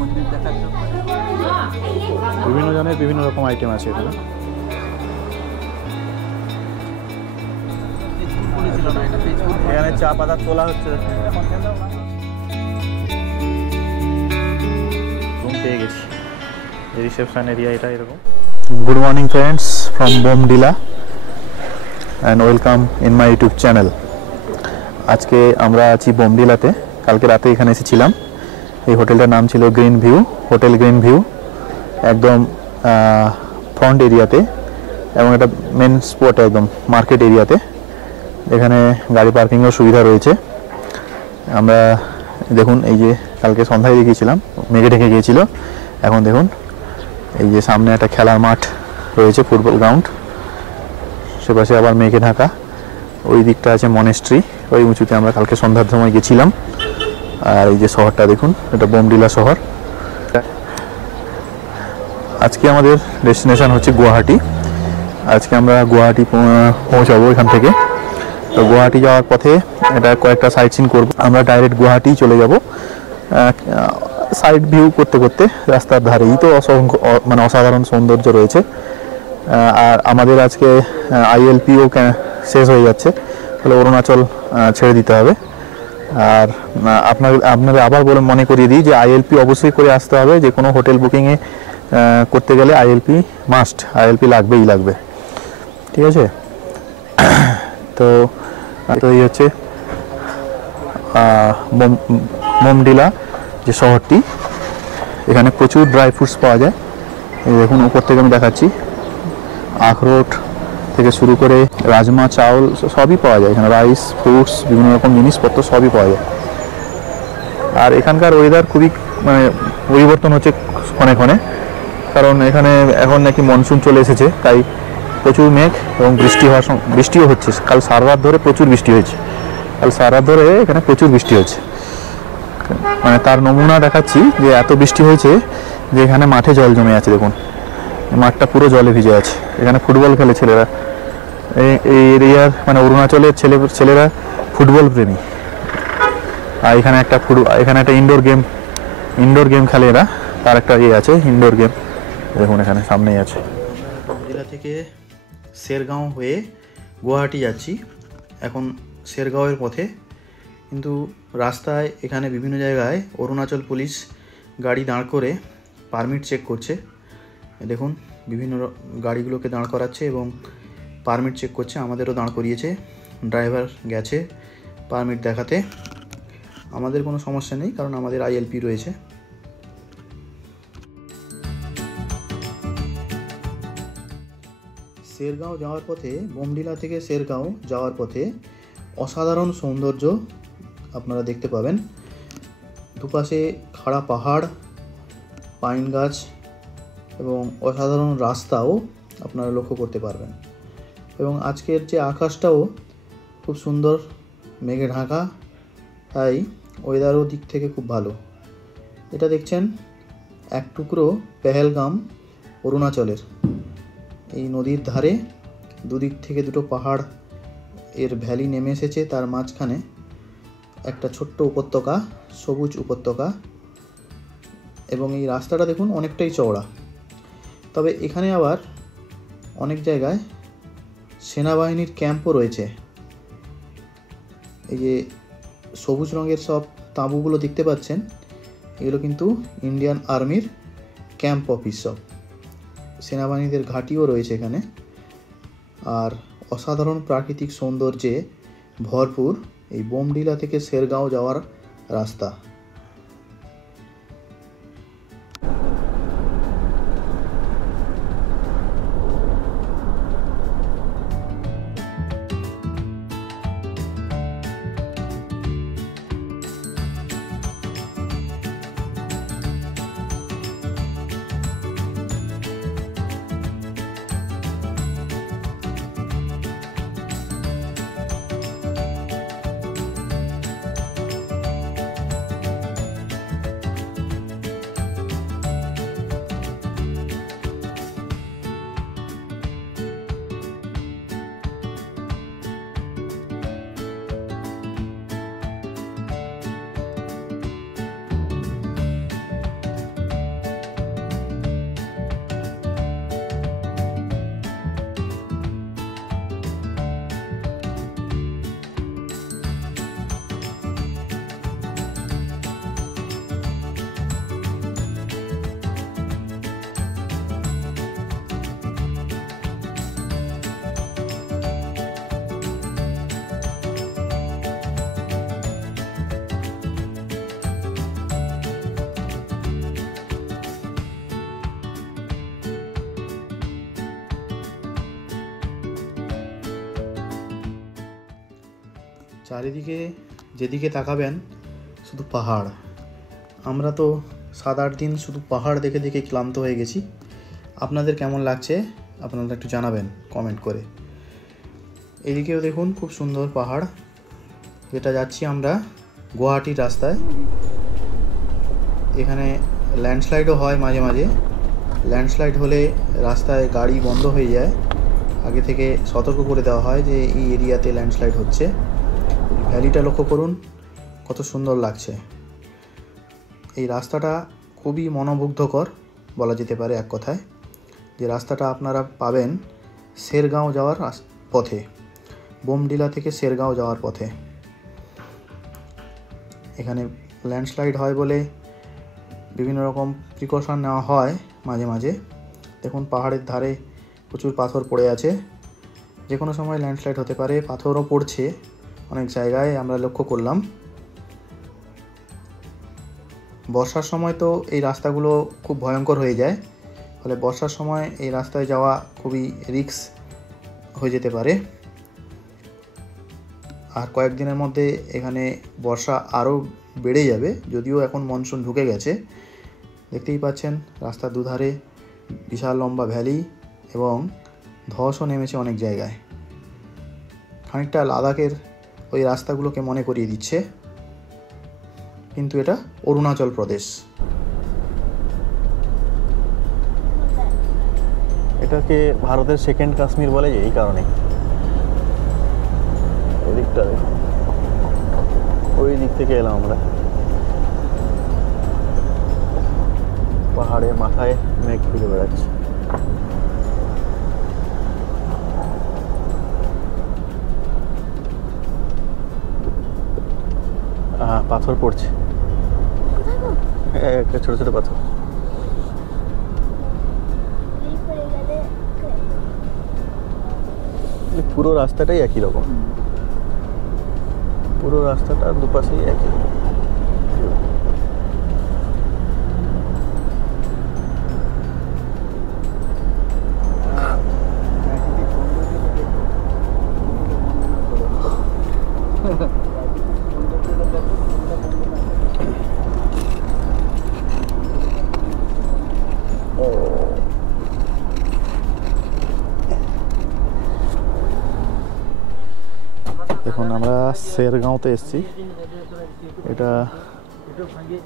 মন্দির দেখার জন্য বিভিন্ন জনের বিভিন্ন রকম আইটেম আছে এখানে। এখানে চা পাতা তোলা হচ্ছে। রুম পেয়ে গেছি, রিসেপশন এরিয়া এটা এরকম। Good morning friends from Bomdila and welcome in my YouTube channel. আজকে আমরা আছি বোমডিলাতে। কালকে রাতে এখানে এসেছিলাম। এই হোটেলটার নাম ছিল green view, hotel green view, একদম ফ্রন্ট এরিয়াতে এবং এটা মেন স্পট একদম মার্কেট এরিয়াতে। এখানে গাড়ি পার্কিংয়ের সুবিধা রয়েছে। আমরা দেখুন এই যে কালকে সন্ধ্যায় দেখিয়েছিলাম, মেঘে ঢেকে গিয়েছিল। এখন দেখুন এই যে সামনে একটা খেলার মাঠ রয়েছে, ফুটবল গ্রাউন্ড, সেপাশে আবার মেঘে ঢাকা। ওই দিকটা আছে মনেস্ট্রি, ওই উঁচুতে আমরা কালকে সন্ধ্যার সময় গেছিলাম। আর এই যে শহরটা দেখুন, এটা বোমডিলা শহর। আজকে আমাদের ডেস্টিনেশন হচ্ছে গুয়াহাটি। আজকে আমরা গুয়াহাটি পৌঁছাবো এখান থেকে। তো গুয়াহাটি যাওয়ার পথে এটা কয়েকটা সাইট সিন করবো। আমরা ডাইরেক্ট গুয়াহাটি চলে যাব। সাইড ভিউ করতে করতে রাস্তার ধারেই তো অসংখ্য মানে অসাধারণ সৌন্দর্য রয়েছে। আর আমাদের আজকে আইএলপিও শেষ হয়ে যাচ্ছে, তাহলে অরুণাচল ছেড়ে দিতে হবে। আর আপনাদের আবার বলে মনে করিয়ে দিই যে আইএলপি অবশ্যই করে আসতে হবে। যে কোনো হোটেল বুকিংয়ে করতে গেলে আইএলপি মাস্ট, আইএলপি লাগবেই লাগবে, ঠিক আছে? তো এই হচ্ছে বোমডিলা যে শহরটি। এখানে প্রচুর ড্রাই ফ্রুটস পাওয়া যায়। এই দেখুন উপর থেকে আমি দেখাচ্ছি, আখরোট থেকে শুরু করে রাজমা, চাউল সবই পাওয়া যায় এখানে। রাইস, ফ্রুটস, বিভিন্ন রকম জিনিসপত্র সবই পাওয়া যায়। আর এখানকার ওয়েদার খুবই মানে পরিবর্তন হচ্ছে ক্ষণে ক্ষণে, কারণ এখানে এখন নাকি মনসুন চলে এসেছে, তাই প্রচুর মেঘ এবং বৃষ্টিও হচ্ছে। কাল সারা রাত ধরে প্রচুর বৃষ্টি হয়েছে। কাল সারা রাত ধরে এখানে প্রচুর বৃষ্টি হয়েছে। মানে তার নমুনা দেখাচ্ছি যে এত বৃষ্টি হয়েছে যে এখানে মাঠে জল জমে আছে। দেখুন মাঠটা পুরো জলে ভিজে আছে। এখানে ফুটবল খেলে ছেলেরা। এই এরিয়ার মানে অরুণাচলের ছেলেরা ফুটবল প্রেমী। আর এখানে একটা ইনডোর গেম খেলে এরা। তার একটা আছে ইনডোর গেম, দেখুন এখানে সামনেই আছে। জেলা থেকে শেরগাঁও হয়ে গুয়াহাটি যাচ্ছি এখন শেরগাঁওয়ের পথে। কিন্তু রাস্তায় এখানে বিভিন্ন জায়গায় অরুণাচল পুলিশ গাড়ি দাঁড় করে পারমিট চেক করছে। দেখুন বিভিন্ন গাড়িগুলোকে দাঁড় করাচ্ছে এবং পারমিট চেক করছে। আমাদেরও দাঁড় করিয়েছে, ড্রাইভার গেছে পারমিট দেখাতে। আমাদের কোনো সমস্যা নেই, কারণ আমাদের আইএলপি রয়েছে। শেরগাঁও যাওয়ার পথে, বোমডিলা থেকে শেরগাঁও যাওয়ার পথে অসাধারণ সৌন্দর্য আপনারা দেখতে পাবেন। দুপাশে খাড়া পাহাড়, পাইন গাছ এবং অসাধারণ রাস্তাও আপনারা লক্ষ্য করতে পারবেন। এবং আজকের যে আকাশটাও খুব সুন্দর, মেঘে ঢাকা, তাই ওয়েদারও দিক থেকে খুব ভালো। এটা দেখছেন এক টুকরো পেহেলগাম, অরুণাচলের। এই নদীর ধারে দুদিক থেকে দুটো পাহাড় এর ভ্যালি নেমে এসেছে, তার মাঝখানে একটা ছোট্ট উপত্যকা, সবুজ উপত্যকা। এবং এই রাস্তাটা দেখুন অনেকটাই চওড়া। তবে এখানে আবার অনেক জায়গায় সেনাবাহিনীর ক্যাম্পও রয়েছে। এই যে সবুজ রঙের সব তাঁবুগুলো দেখতে পাচ্ছেন, এগুলো কিন্তু ইন্ডিয়ান আর্মির ক্যাম্প অফিস। সব সেনাবাহিনীদের ঘাঁটিও রয়েছে এখানে। আর অসাধারণ প্রাকৃতিক সৌন্দর্যে ভরপুর এই বোমডিলা থেকে শেরগাঁও যাওয়ার রাস্তা। চারিদিকে যেদিকে তাকাবেন শুধু পাহাড়। আমরা তো 7-8 দিন শুধু পাহাড় দেখে দেখে ক্লান্ত হয়ে গেছি। আপনাদের কেমন লাগছে আপনারা একটু জানাবেন কমেন্ট করে। এদিকেও দেখুন খুব সুন্দর পাহাড়, যেটা যাচ্ছি আমরা গুয়াহাটির রাস্তায়। এখানে ল্যান্ডস্লাইডও হয় মাঝে মাঝে। ল্যান্ডস্লাইড হলে রাস্তায় গাড়ি বন্ধ হয়ে যায়, আগে থেকে সতর্ক করে দেওয়া হয় যে এই এরিয়াতে ল্যান্ডস্লাইড হচ্ছে। ভ্যালিটা লক্ষ্য করুন কত সুন্দর লাগছে। এই রাস্তাটা খুবই মনোমুগ্ধকর বলা যেতে পারে এক কথায়। যে রাস্তাটা আপনারা পাবেন শেরগাঁও যাওয়ার পথে, বোমডিলা থেকে শেরগাঁও যাওয়ার পথে। এখানে ল্যান্ডস্লাইড হয় বলে বিভিন্ন রকম প্রিকশন নেওয়া হয় মাঝে মাঝে। দেখুন পাহাড়ের ধারে প্রচুর পাথর পড়ে আছে, যে কোনো সময় ল্যান্ডস্লাইড হতে পারে। পাথরও পড়ছে অনেক জায়গায়, আমরা লক্ষ্য করলাম। বর্ষার সময় তো এই রাস্তাগুলো খুব ভয়ঙ্কর হয়ে যায়, ফলে বর্ষার সময় এই রাস্তায় যাওয়া খুবই রিস্ক হয়ে যেতে পারে। আর কয়েকদিনের মধ্যে এখানে বর্ষা আরও বেড়ে যাবে, যদিও এখন মনসুন ঢুকে গেছে। দেখতেই পাচ্ছেন রাস্তার দুধারে বিশাল লম্বা ভ্যালি এবং ধসও নেমেছে অনেক জায়গায়। খানিকটা লাদাখের ওই রাস্তাগুলোকে মনে করিয়ে দিচ্ছে, কিন্তু এটা অরুণাচল প্রদেশ। এটাকে ভারতের সেকেন্ড কাশ্মীর বলে যে এই কারণে। এদিকটা দেখুন, ওই দিক থেকে এলাম আমরা। পাহাড়ে মাথায় মেঘ ঘুরে বেড়াচ্ছে। পাথর পড়ছে, একটা ছোট ছোট পাথর। পুরো রাস্তাটাই একই রকম, পুরো রাস্তাটা দুপাশেই একই রকম। এখন আমরা শেরগাঁওতে এসেছি। এটা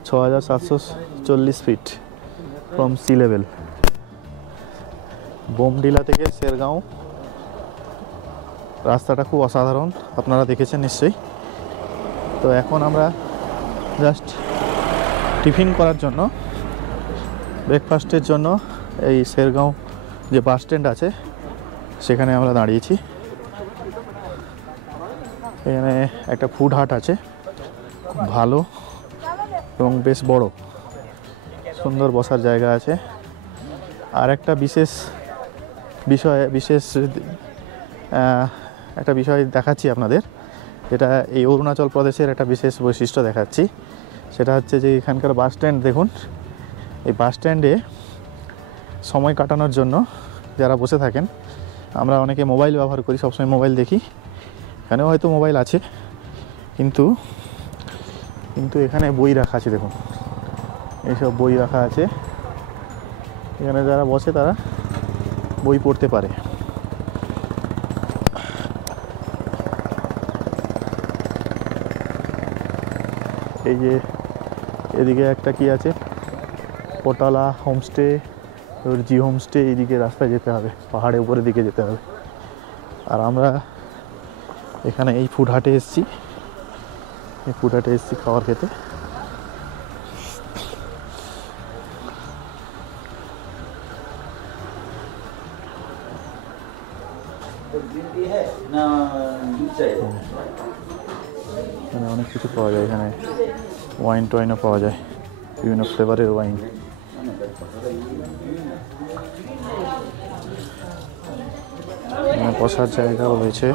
6740 feet from sea level. Bomdila থেকে শেরগাঁও রাস্তাটা খুব অসাধারণ, আপনারা দেখেছেন নিশ্চয়ই। তো এখন আমরা জাস্ট টিফিন করার জন্য, ব্রেকফাস্টের জন্য এই শেরগাঁও যে বাস স্ট্যান্ড আছে সেখানে আমরা দাঁড়িয়েছি। এখানে একটা ফুড হাট আছে, খুব ভালো এবং বেশ বড়, সুন্দর বসার জায়গা আছে। আর একটা বিশেষ একটা বিষয় দেখাচ্ছি আপনাদের, যেটা এই অরুণাচল প্রদেশের একটা বিশেষ বৈশিষ্ট্য দেখাচ্ছি। সেটা হচ্ছে যে এখানকার বাস স্ট্যান্ড দেখুন, এই বাস স্ট্যান্ডে সময় কাটানোর জন্য যারা বসে থাকেন, আমরা অনেকে মোবাইল ব্যবহার করি, সবসময় মোবাইল দেখি। এখানেও হয়তো মোবাইল আছে, কিন্তু এখানে বই রাখা আছে। দেখুন এইসব বই রাখা আছে, এখানে যারা বসে তারা বই পড়তে পারে। এই যে এদিকে একটা কি আছে, পোটালা হোমস্টে, জি হোমস্টে। এইদিকে রাস্তায় যেতে হবে, পাহাড়ের উপরের দিকে যেতে হবে। আর আমরা এখানে এই ফুড হাটে এসেছি, খাবার খেতে। এখানে অনেক কিছু পাওয়া যায়, এখানে ওয়াইন টোয়াইনও পাওয়া যায়, বিভিন্ন ফ্লেভারের ওয়াইন। বসার জায়গাও রয়েছে।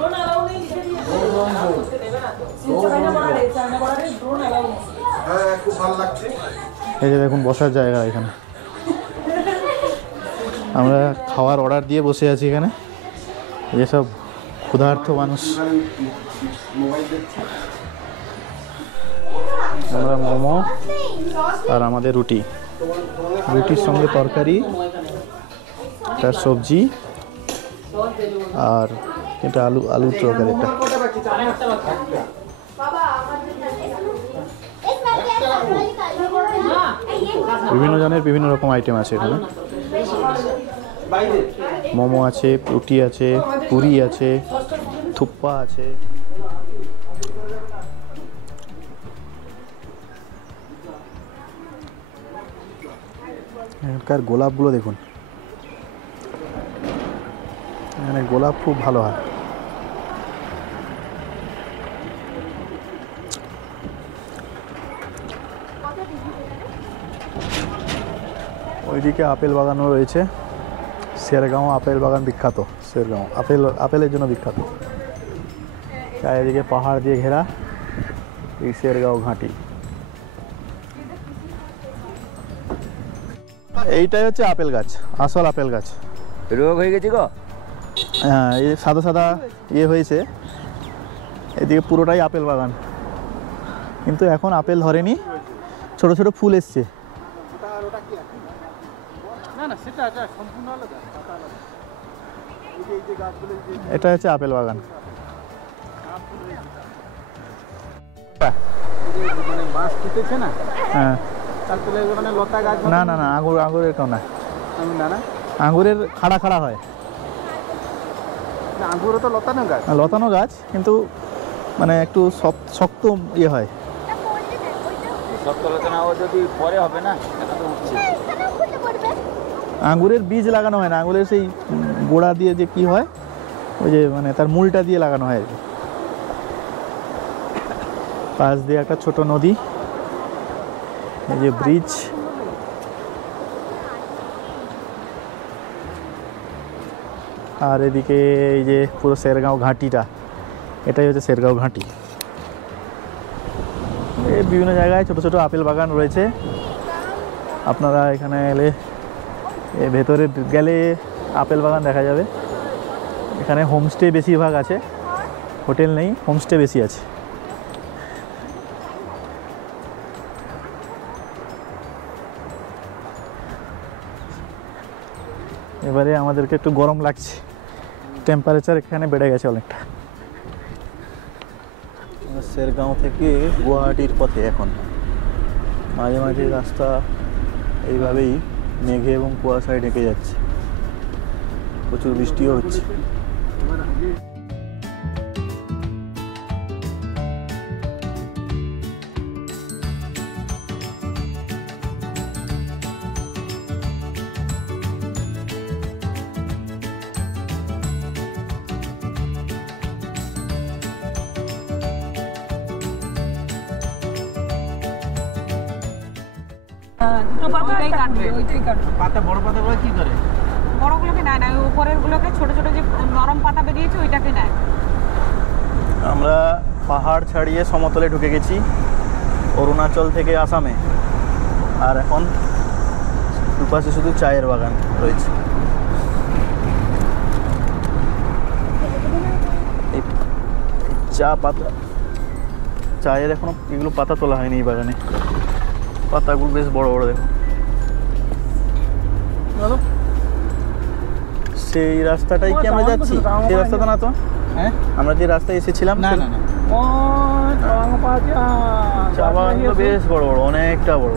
এই যে দেখুন বসার জায়গা, এখানে আমরা খাওয়ার অর্ডার দিয়ে বসে আছি। এখানে যেসব ক্ষুধার্ত মানুষ আমরা মোমো আর আমাদের রুটি, রুটির সঙ্গে তরকারি, তার সবজি, আর এটা আলুর তরকারি। একটা বিভিন্ন জনের বিভিন্ন রকম আইটেম আছে এখানে। মোমো আছে, রুটি আছে, পুরি আছে, থুপ্পা আছে। এখানকার গোলাপগুলো দেখুন, এখানে গোলাপ খুব ভালো হয়। ওইদিকে আপেল বাগানও রয়েছে। শেরগাঁও আপেল বাগান বিখ্যাত। শেরগাঁও আপেলের জন্য বিখ্যাত। চারিদিকে পাহাড় দিয়ে ঘেরা এই শেরগাঁও ঘাঁটি। এইটাই হচ্ছে আপেল গাছ, আসল আপেল গাছ। রোগ হয়ে গেছে গো। হ্যাঁ, এই সাদা সাদা ইয়ে হয়েছে। এদিকে পুরোটাই আপেল বাগান, কিন্তু এখন আপেল ধরেনি, ছোট ছোট ফুল এসছে। এটা হচ্ছে আপেল বাগান। হ্যাঁ, না না না, আঙুরের কেউ না, আঙুরের খাড়া খাড়া হয়। আঙ্গুরও তো লতানো গাছ। লতানো গাছ, কিন্তু মানে একটু শক্ত ইয়ে হয়। শক্ত লতানো যদি পরে হবে না, এটা তো উঠছে। আঙ্গুরের বীজ লাগানো হয় না, আঙ্গুরের সেই গোড়া দিয়ে যে কি হয়, ওই যে মানে তার মূলটা দিয়ে লাগানো হয় আর কি। পাশ দিয়ে একটা ছোট নদী, এই যে ব্রিজ। আর এদিকে এই যে পুরো শেরগাঁও ঘাঁটিটা, এটাই হচ্ছে শেরগাঁও ঘাঁটি। এই বিভিন্ন জায়গায় ছোট ছোট আপেল বাগান রয়েছে। আপনারা এখানে এলে, ভেতরে গেলে আপেল বাগান দেখা যাবে। এখানে হোমস্টে বেশিরভাগ আছে, হোটেল নেই, হোমস্টে বেশি আছে। এবারে আমাদেরকে একটু গরম লাগছে, টেম্পারেচার এখানে বেড়ে গেছে অনেকটা। শেরগাঁও থেকে গুয়াহাটির পথে এখন মাঝে মাঝে রাস্তা এইভাবেই মেঘে এবং কুয়াশায় ঢেকে যাচ্ছে, প্রচুর বৃষ্টিও হচ্ছে। দুটো পাতাই কাটবে, ওইটাই কাটবে। পাতা বড় পাতাগুলো কি করে? বড়গুলোকে নেয় না, ওই উপরের গুলোকে, ছোট ছোট যে নরম পাতা বেরিয়েছে ওইটাকে নেয়। আমরা পাহাড় ছাড়িয়ে সমতলে ঢুকে গেছি, অরুণাচল থেকে আসামে। আর এখন দুপাশে শুধু চায়ের বাগান রয়েছে। এই চা পাতা, চায়ের এখনো এগুলো পাতা তোলা হয়নি এই বাগানে। পাতাগুলো বেশ বড় বড়, দেখো। সেই রাস্তাটাই কি আমরা যাচ্ছি? সেই রাস্তাটা না তো? হ্যাঁ, আমরা যে রাস্তায় এসেছিলাম, না না না, ও চা বাগানগুলো বেশ বড় বড়, অনেকটা বড়।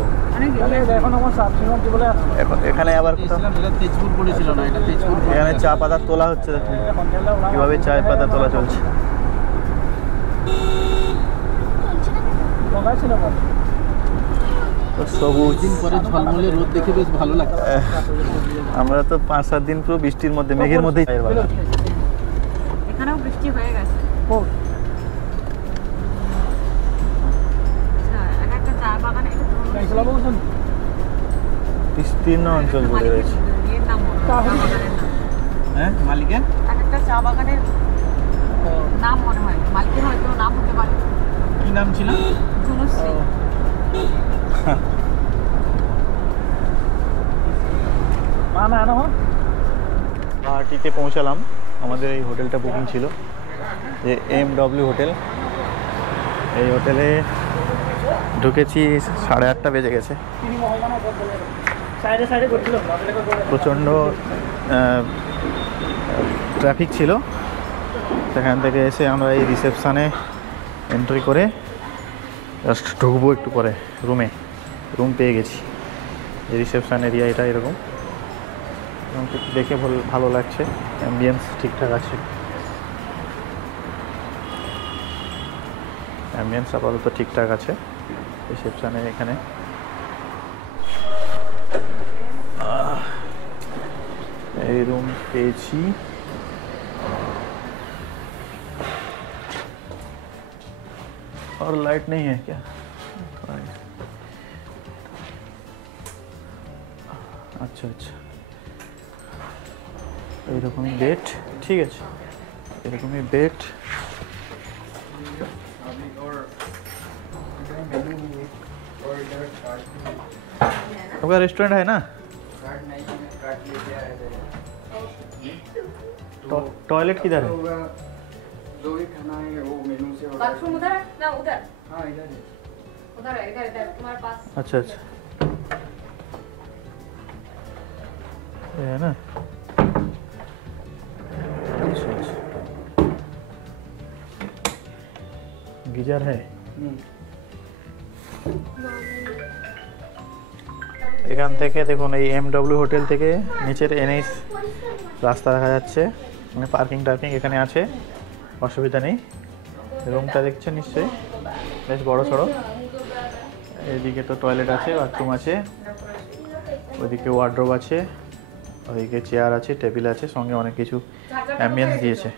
এখন আমার সাবসিমার কি বলে আসছে। এখন এখানে আবার কোথাও এটা তেজপুর পড়েছিল না, এটা তেজপুর। এখানে চা পাতা তোলা হচ্ছে, কিভাবে চা পাতা তোলা চলছে। তো সবুজ দিন পরে ঝলমলে রোদ দেখে বেশ ভালো লাগছে। আমরা তো 5-7 দিন পুরো বৃষ্টির মধ্যে, মেঘের মধ্যেই চায়ের বাগান। এখানেও বৃষ্টি হয়ে গেছে। আচ্ছা, এক একটা চা বাগানে বিস্তীর্ণ অঞ্চল জুড়ে রয়েছে। এর নাম মনে হয়, চা বাগানের নাম। হ্যাঁ, মালিকের এক একটা চা বাগানের নাম মনে হয়, মালিকের হয়তো নাম হতে পারে। কি নাম ছিল? জুনুশ্রী। গুয়াহাটিতে পৌঁছালাম, আমাদের এই হোটেলটা বুকিং ছিল। যে MW হোটেল, এই হোটেলে ঢুকেছি 8:30 বেজে গেছে। প্রচণ্ড ট্রাফিক ছিল। সেখান থেকে এসে আমরা এই রিসেপশানে এন্ট্রি করে জাস্ট ঢুকবো একটু পরে রুম পেয়ে গেছি। এই রিসেপশান এরিয়া এটা এরকম দেখে ভালো লাগছে, অ্যাম্বিয়েন্স ঠিকঠাক আছে, অ্যাম্বিয়েন্স আপাতত ঠিকঠাক আছে রিসেপশানে। এখানে এই রুম পেয়েছি। और लाइट नहीं है क्या? আচ্ছা আচ্ছা, এইরকমই বেড, ঠিক আছে, এরকমই বেড। आपका रेस्टोरेंट है ना? टॉयलेट किधर है? जो भी खाना है वो मेनू से बाथरूम उधर है ना? उधर हाँ इधर है। उधर है, इधर इधर तुम्हारे पास। अच्छा अच्छा, ये है ना? अच्छा अच्छा, गीजर है। এখান থেকে দেখুন এই MW হোটেল থেকে নিচের NH রাস্তা দেখা যাচ্ছে, মানে পার্কিং এখানে আছে, অসুবিধা নেই। রুমটা দেখছেন নিশ্চয়ই, বেশ বড় সড়ো। এদিকে তো টয়লেট আছে, বাথরুম আছে, ওইদিকে ওয়ার্ড্রোব আছে, ওইদিকে চেয়ার আছে, টেবিল আছে, সঙ্গে অনেক কিছু অ্যাম্বিয়েন্স দিয়েছে।